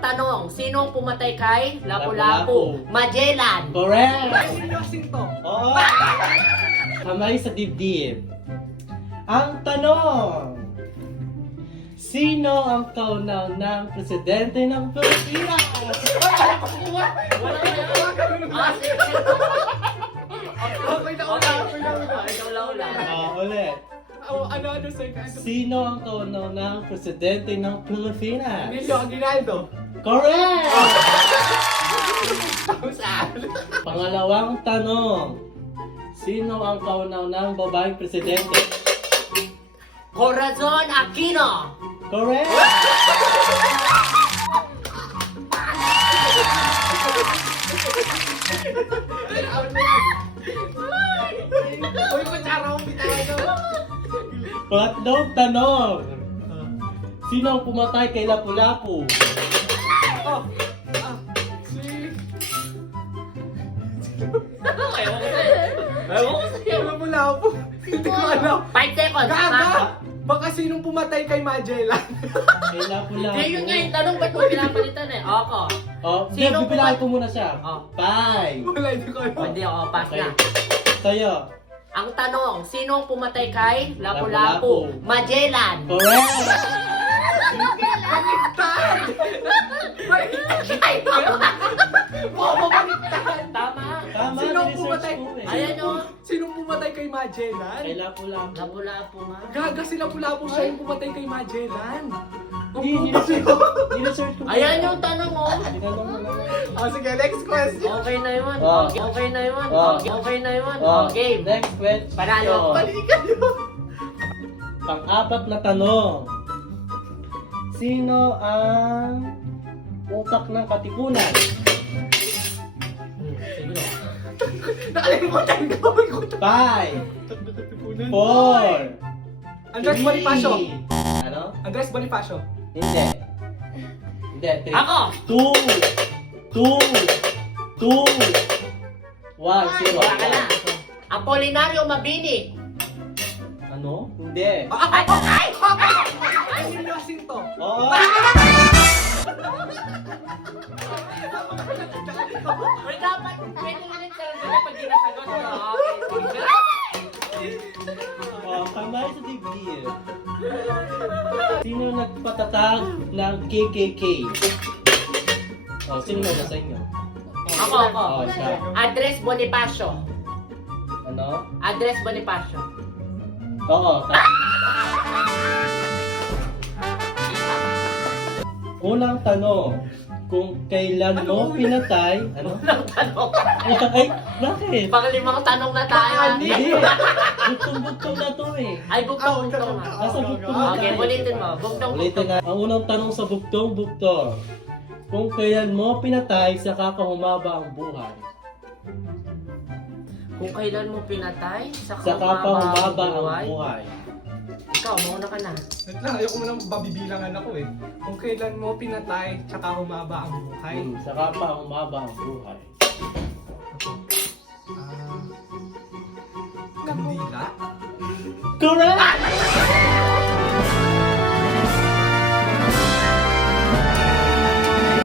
tanong, sinong pumatay kay Lapu-Lapu? Magellan. Correct! to. Oo! Kamay sa dibdib. Ang tanong, sino ang kauna-unahang presidente ng Pilipinas? Okay na ulit. Ulit. Ano sa Sino ang kauna-unahang presidente ng Pilipinas? Emilio Aguinaldo. Correct! Saan? Pangalawang tanong, sino ang kauna-unahang babaeng presidente? Corazon Aquino. Correct! Uy, kutsara ko bitaw. Pangatlong tanong, sino ang pumatay kay Lapu-Lapu? Oh. Si... Alam mo lang po. Hindi ko alam. 5 seconds. Gaga! Baka sinong pumatay kay Magellan? Kay Lapu-Lapu. Hindi yun nga yung tanong, ba't mo pinapalitan eh? Oko. Oh, Sino bibilahin ko muna siya. Oh. 5. Wala, hindi ko alam. Hindi ako, pass Okay. na. Sa'yo. Ang tanong, sinong pumatay kay Lapu-Lapu? Lapu-Lapu? Magellan. Correct! Baliktad! Ay, Bobo, baliktad! tama. Tama, Sino ang research pumatay? ko eh. Ayan o. Sinong pumatay kay Magellan? Kay Lapu-Lapu. Lapu-Lapu nga. Gaga sila pula po siya yung pumatay kay Magellan. Hindi, niresearch ko. Ayan yung tanong o. Tinanong mo lang. Oh, sige, next question. Okay na yun. Oh. Okay na yun. Oh. Okay na yun. Oh, Game. next question. Panalo. Balikan nyo. Pang-apat na tanong. Sino ang utak ng katipunan? Siguro. Nakalimutan ko. 5, 4, Andres Bonifacio. Ano? Andres Bonifacio. Hindi. Hindi, 3. Ako. 2, 1, 0. Wala ka na. Apolinario Mabini. Ano? Hindi. Ay! Ay! Ay, Emilio Jacinto. Oo. Uy, dapat 20 minutes lang sila pag di nasagot. Oh, kamay sa dibdib. Sino nagpatatag ng KKK? Oh, sino na sa inyo? Ako. Oh, siya. Andres Bonifacio. Ano? Andres Bonifacio. Oo. Unang tanong, kung kailan mo pinatay, ano? Unang tanong. Ay, bakit? Panglimang tanong na tayo. Hindi. Bugtong-bugtong na to eh. Ay, bugtong-bugtong nga. Nasa bugtong na Okay, tayo. ulitin mo. Ulitin Bugtong-bugtong. na. Ang unang tanong sa bugtong-bugtong, kung kailan mo pinatay, saka ka humaba ang buhay. Kung kailan mo pinatay, Saka pa humaba ang buhay. Ikaw, mauna ka na. Wait lang, ayoko mo nang babibilangan ako eh. Kung kailan mo pinatay, tsaka humaba ang buhay. Saka pa humaba ang buhay. Kandila? Correct!